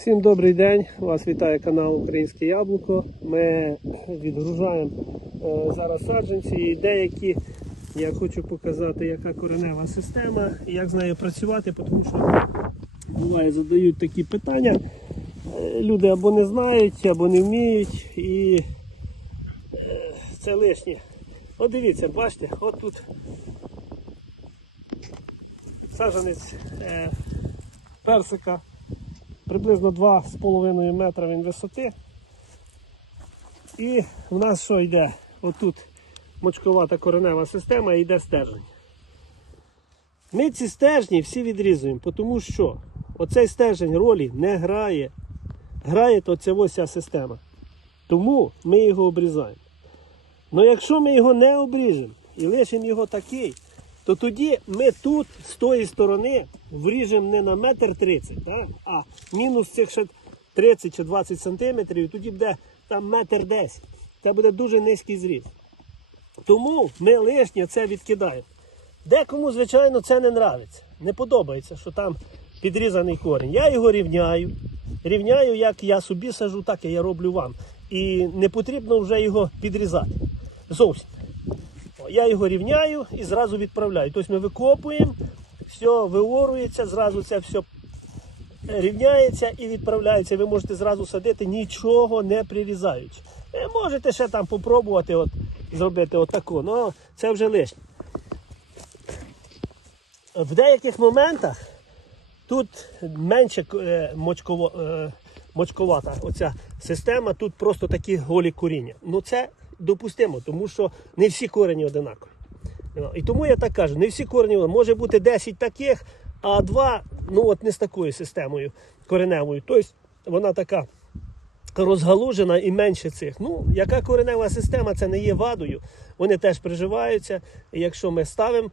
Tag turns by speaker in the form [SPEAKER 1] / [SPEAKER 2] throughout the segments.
[SPEAKER 1] Всім добрий день! Вас вітає канал Українське Яблуко. Ми відгружаємо е, зараз саджанці і деякі. Я хочу показати, яка коренева система і як з нею працювати, тому що буває задають такі питання. Е, Люди або не знають, або не вміють, і е, це лишнє. От дивіться, бачите, от тут саджанець персика приблизно 2,5 метра він висоти. І в нас що йде? Отут мочковата коренева система і йде стержень. Ми ці стержні всі відрізуємо, тому що оцей стержень ролі не грає. Грає то ця ось ця система. Тому ми його обрізаємо. Ну якщо ми його не обріжемо і лишимо його такий, то тоді ми тут з тої сторони вріжемо не на метр тридцять, так? а мінус цих ще 30 чи 20 сантиметрів, і тоді буде там метр десять. Це буде дуже низький зріз. Тому ми лишнє це відкидаємо. Декому, звичайно, це не нравиться. Не подобається, що там підрізаний корінь. Я його рівняю. Рівняю, як я собі сажу, так і я роблю вам. І не потрібно вже його підрізати. Зовсім. Я його рівняю і зразу відправляю. Тобто ми викопуємо, все виорується, зразу це все рівняється і відправляється. Ви можете зразу садити, нічого не прирізаючи. Ви можете ще там попробувати от, зробити отаку, але це вже лишнє. В деяких моментах тут менше е, мочково, е, мочковата оця система, тут просто такі голі коріння. Ну це допустимо, тому що не всі корені одинакові. І тому я так кажу, не всі корені, може бути 10 таких, а 2 ну от не з такою системою кореневою. Тобто вона така розгалужена і менше цих. Ну, яка коренева система, це не є вадою. Вони теж приживаються. І якщо ми ставимо,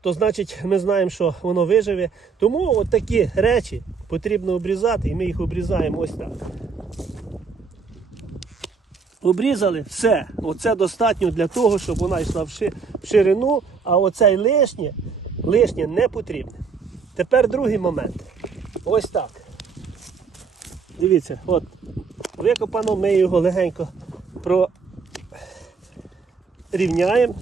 [SPEAKER 1] то значить ми знаємо, що воно виживе. Тому от такі речі потрібно обрізати, і ми їх обрізаємо ось так. Обрізали все. Оце достатньо для того, щоб вона йшла в ширину, а оцей лишнє, лишнє не потрібне. Тепер другий момент. Ось так. Дивіться, от викопано, ми його легенько прорівняємо.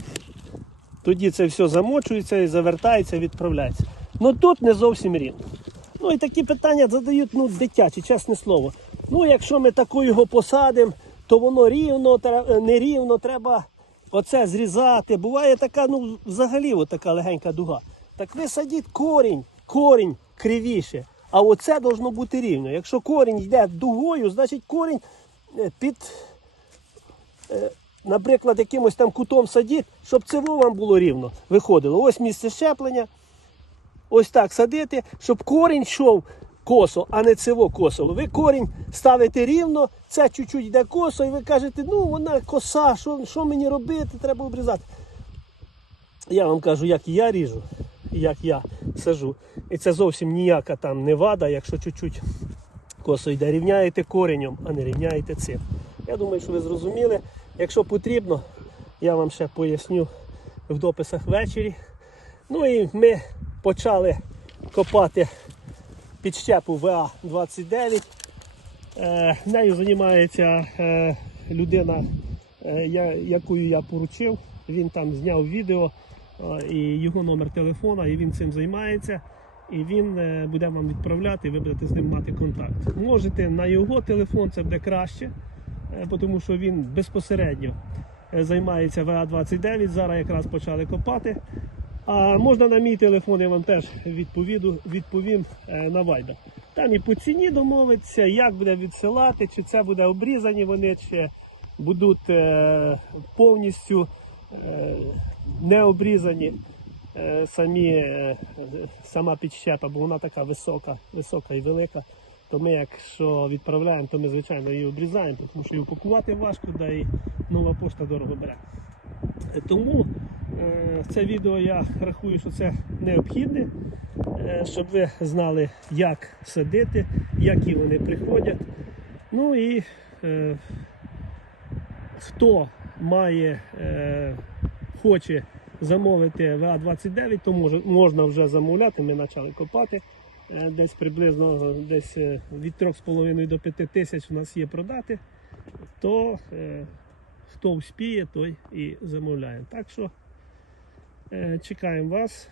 [SPEAKER 1] Тоді це все замочується і завертається, відправляється. Ну тут не зовсім рівно. Ну і такі питання задають ну, дитячі, чесне слово. Ну, якщо ми таку його посадимо, то воно рівно, тре- не рівно, треба оце зрізати. Буває така, ну, взагалі така легенька дуга. Так ви садіть корінь, корінь кривіше, а оце должно бути рівно. Якщо корінь йде дугою, значить корінь е, під наприклад, якимось там кутом садіть, щоб цево вам було рівно виходило. Ось місце щеплення. Ось так садити, щоб корінь йшов косо, а не цево косо. Ви корінь ставите рівно, це чуть-чуть йде косо, і ви кажете, ну вона коса, що, що мені робити, треба обрізати. Я вам кажу, як я ріжу, як я сажу. І це зовсім ніяка там не вада, якщо чуть-чуть косо йде. Рівняєте коренем, а не рівняєте цим. Я думаю, що ви зрозуміли. Якщо потрібно, я вам ще поясню в дописах ввечері. Ну і ми почали копати підщепу ВА-29. Е, нею займається е, людина, е, якою я поручив. Він там зняв відео і його номер телефона, і він цим займається. І він буде вам відправляти, і ви будете з ним мати контакт. Можете на його телефон, це буде краще, тому що він безпосередньо займається ВА-29. Зараз якраз почали копати. А можна на мій телефон, я вам теж відповіду, відповім е, на Viber. Там і по ціні домовиться, як буде відсилати, чи це буде обрізані вони, чи будуть е, повністю е, не обрізані самі, сама підщепа, бо вона така висока, висока і велика. То ми, якщо відправляємо, то ми звичайно її обрізаємо, тому що її упакувати важко, да і нова пошта дорого бере. Тому це відео я рахую, що це необхідне, е, щоб ви знали, як садити, які вони приходять. Ну і е, хто має, е, хоче замовити ВА-29, то можна вже замовляти. Ми почали копати. Десь приблизно десь від 3,5 до 5 тисяч у нас є продати, то хто вспіє, той і замовляє. Так що чекаємо вас.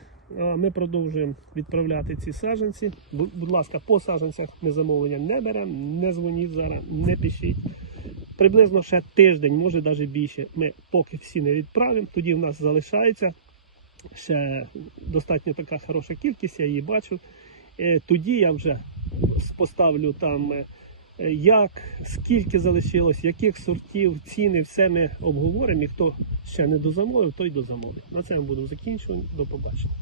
[SPEAKER 1] Ми продовжуємо відправляти ці саджанці. Будь ласка, по саджанцях ми замовлення не беремо, не дзвоніть зараз, не пишіть. Приблизно ще тиждень, може навіть більше. Ми поки всі не відправимо, тоді в нас залишається ще достатньо така хороша кількість, я її бачу. Е, Тоді я вже поставлю там, е, е, як, скільки залишилось, яких сортів, ціни, все ми обговоримо. І хто ще не дозамовив, той дозамовить. На цьому будемо закінчувати. До побачення.